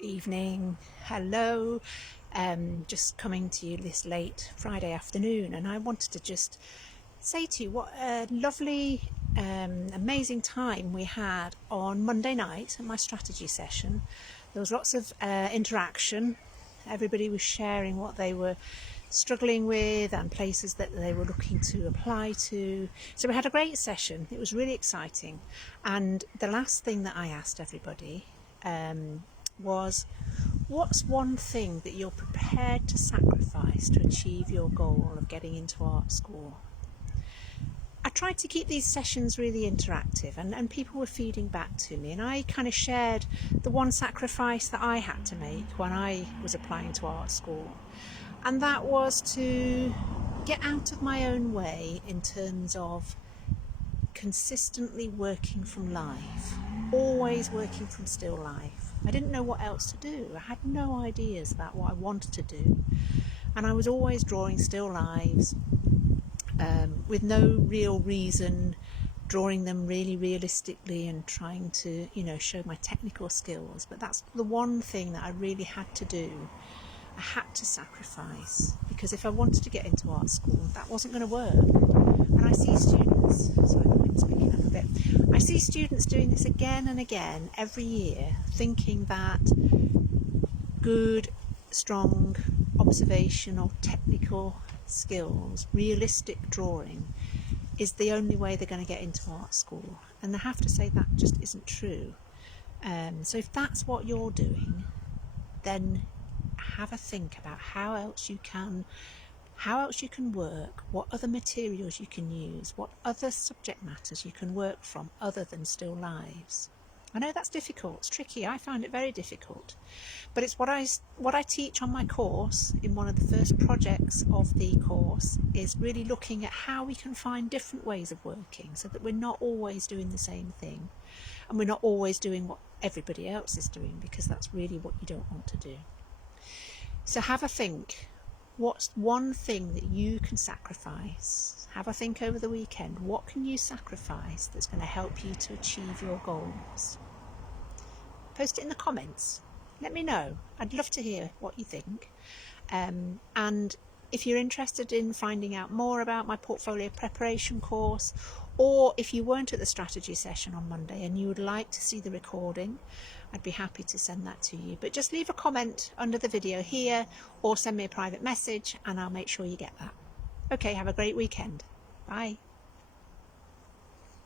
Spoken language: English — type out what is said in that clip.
evening, hello. Just coming to you this late Friday afternoon, and I wanted to just say to you what a lovely, amazing time we had on Monday night at my strategy session. There was lots of interaction. Everybody was sharing what they were struggling with and places that they were looking to apply to. So we had a great session. It was really exciting. And the last thing that I asked everybody was, what's one thing that you're prepared to sacrifice to achieve your goal of getting into art school? I tried to keep these sessions really interactive, and people were feeding back to me, and I kind of shared the one sacrifice that I had to make when I was applying to art school, and that was to get out of my own way in terms of consistently working from live, always working from still life. I didn't know what else to do. I had no ideas about what I wanted to do, and I was always drawing still lives with no real reason, drawing them really realistically and trying to, show my technical skills. But that's the one thing that I really had to do. I had to sacrifice, because if I wanted to get into art school, that wasn't going to work. And I see students, I see students doing this again and again every year, thinking that good, strong observational, technical skills, realistic drawing is the only way they're going to get into art school. And I have to say that just isn't true. So if that's what you're doing, then have a think about how else you can work, what other materials you can use, what other subject matters you can work from other than still lives. I know that's difficult, it's tricky, I find it very difficult, but it's what I teach on my course. In one of the first projects of the course is really looking at how we can find different ways of working, so that we're not always doing the same thing, and we're not always doing what everybody else is doing, because that's really what you don't want to do. So have a think. What's one thing that you can sacrifice? Have a think over the weekend. What can you sacrifice that's going to help you to achieve your goals? Post it in the comments. Let me know. I'd love to hear what you think. And if you're interested in finding out more about my portfolio preparation course, or if you weren't at the strategy session on Monday and you would like to see the recording, I'd be happy to send that to you. But just leave a comment under the video here, or send me a private message and I'll make sure you get that. Okay, have a great weekend. Bye.